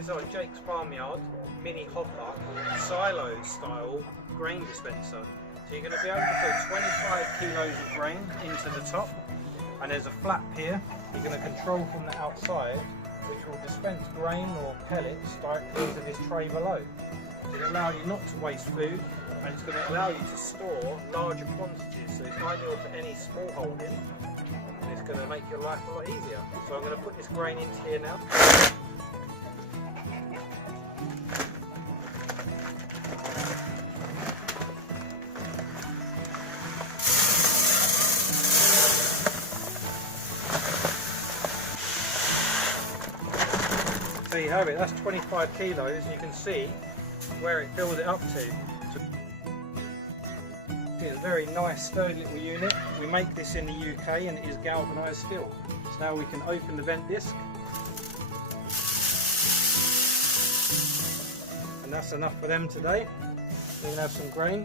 This is our Jake's Farmyard mini hopper silo style grain dispenser. So you're going to be able to put 25 kilos of grain into the top, and there's a flap here you're going to control from the outside, which will dispense grain or pellets directly into this tray below. So it'll allow you not to waste food, and it's going to allow you to store larger quantities, so it's ideal for any small holding, and it's going to make your life a lot easier. So I'm going to put this grain into here now. There you have it, that's 25 kilos, and you can see where it fills it up to. So it's a very nice sturdy little unit. We make this in the UK and it is galvanised steel. So now we can open the vent disc, and that's enough for them today. They can have some grain.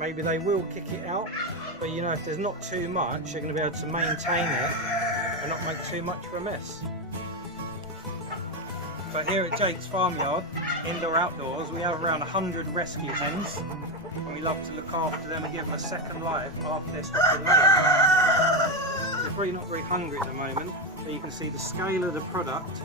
Maybe they will kick it out, but you know, if there's not too much, you're going to be able to maintain it and not make too much of a mess. So here at Jake's Farmyard, indoor outdoors, we have around 100 rescue hens, and we love to look after them and give them a second life after they're stopped laying. They're probably not very hungry at the moment, but you can see the scale of the product